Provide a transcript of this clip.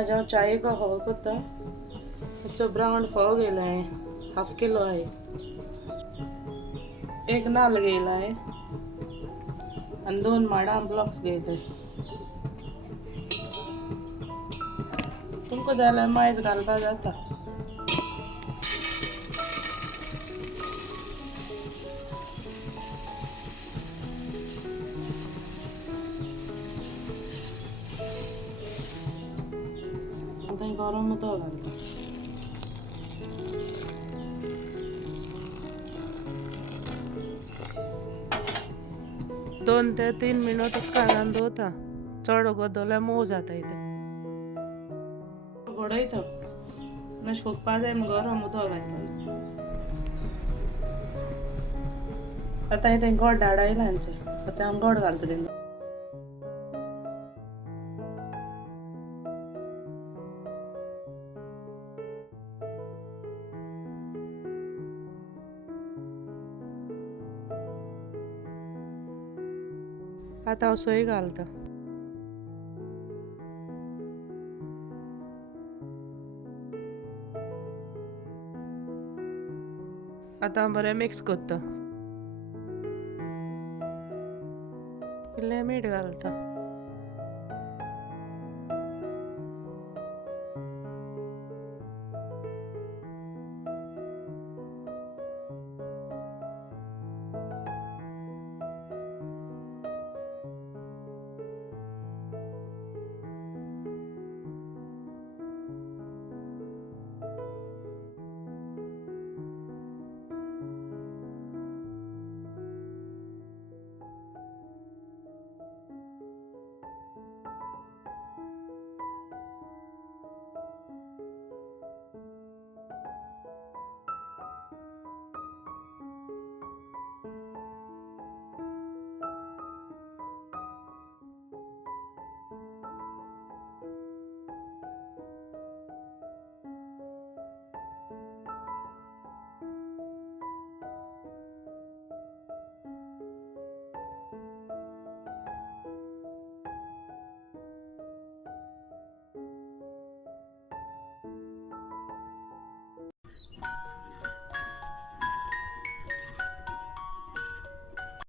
आज हांव चायेक फोव करता. हाचो ब्राऊन फोव घेयला हांवें, हाफ किलो आहे. एक नाल्ल घेयला आहे आणि 2 माडां ब्लॉक्स घेयला. तुमकां जाय जाल्यार मायज घालपा जाता. आतां गरम उदक घालता. 2 ते 3 मिनट काढून दवरता. चड गोदवल्यार मोव जाता इथे. घडयता. मातशें फुगपा जाय म्हूण गरम उदक घालता. आतां इथे गोड धाडायला हांचे. आतां हांव गोड घालतलें. आतां हांव सोय घालता. आतां हांव बरें मिक्स करता. इल्लें मीठ घालता.